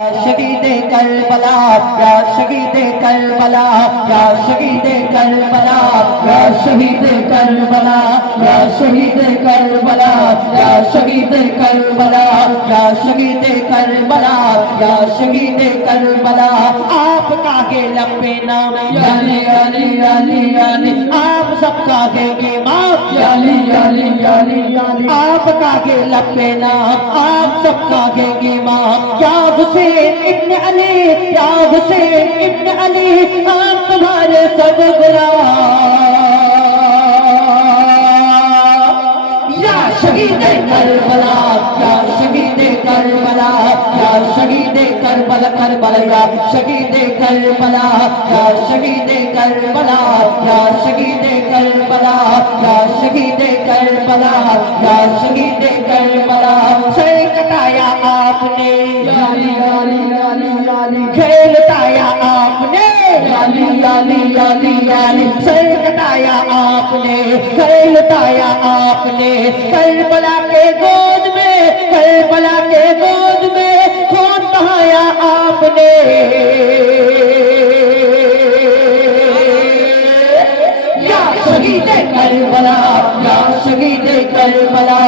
शहीद करबला या शहीद करबला या शहीद करबला या शहीद करबला या शहीद करबला या शहीद करबला या शहीद करबला या शहीद करबला आपका के लंबे नाम याली याली याली याली आप सबका देंगे माफ़। याली याली याली याली आपका के लंबे नाम आप सबका देंगे माफ़। या हुसैन इब्न अली या हुसैन इब्न अली आप तुम्हारे सब गुलाम या शहीद करबला। کل کر بلیا، شہید کر یا شہید کر یا شہید کر یا شہید کر یا شہید کر سر کٹایا آپ نے کھیل کٹایا آپ نے سر کٹایا آپ نے، کھیل آپ نے۔ کربلا کے گود میں کربلا کے گود میں बहाया आपने या शहीद करबला या शहीद करबला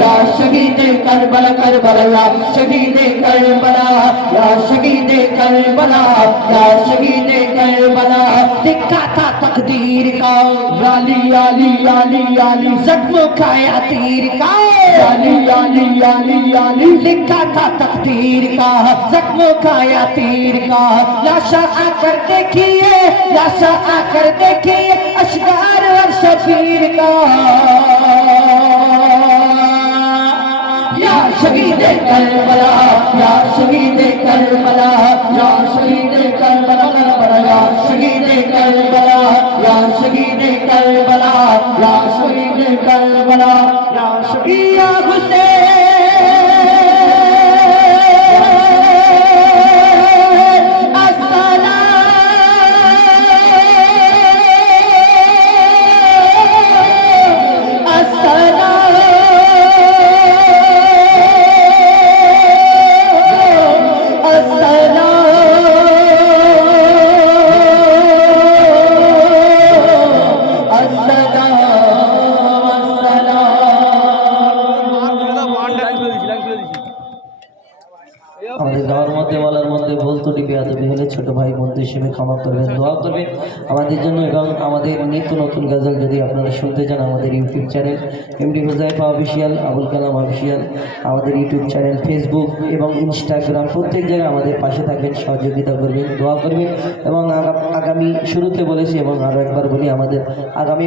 या शहीद करबला करबला या शहीद करबला या शहीद करबला या शहीद करबला लिखा था तकदीर का। याली याली याली याली। जख्म खाया तीर का। याली याली याली याली। लिखा था तकदीर का। जख्म खाया तीर का। लाशा आकर देखिए लाशा आकर देखिए अशगार और शबीर का। या शहीद करबला या शहीद करबला या शहीद करबला या करबला या शहीद करबला या शहीद करबला या शहीद हुसैन আমাদের গাঁয়ের মধ্যে বলার মধ্যে ভুল ত্রুটি, বেয়াদবি হলে ছোট ভাই, বন্ধু হিসেবে ক্ষমা করবেন, দোয়া করবেন। আমাদের জন্য এবং আমাদের নিত্য নতুন গজল যদি আপনারা শুনতে চান আমাদের YouTube channel, MD Huzaifa official Abul Kalam official আমাদের ইউটিউব চ্যানেল ফেসবুক এবং ইনস্টাগ্রাম প্রত্যেক জায়গায় আমাদের পাশে থাকবেন সহযোগিতা করবেন, দোয়া করবেন। এবং আগামী শুরুতে বলেছি এবং আরও একবার বলি, আমাদের আগামী